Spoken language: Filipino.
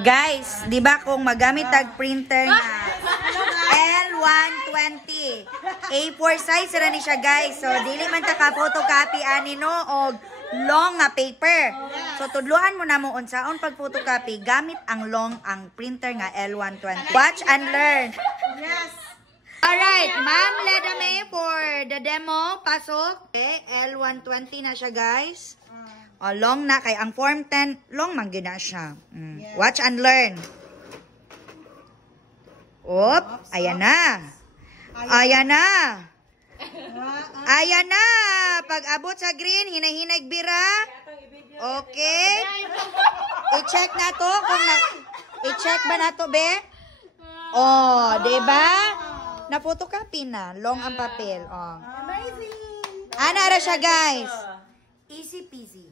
Guys, di ba kung magamit tag printer na L120 A4 size ra ni siya guys. So dili man ta ka photocopy ani no og long nga paper. So tudluhan mo na mo unsaon pag photocopy gamit ang long ang printer nga L120. Watch and learn. Yes. Alright, Ma'am Ledame for the demo. Pasok. Okay, L120 na siya guys. Long na kay ang form 10 long man gyud na siya. Yeah. Watch and learn. Op, ayan na. Ayan na. Ayan na. Pag abot sa green, hinahinay bira. Okay. I-check na to kung i-check ba na to be? Oh, 'di ba? Na photocopy na, long ang papel. Oh. Amazing. Ana ra siya guys. Easy peasy.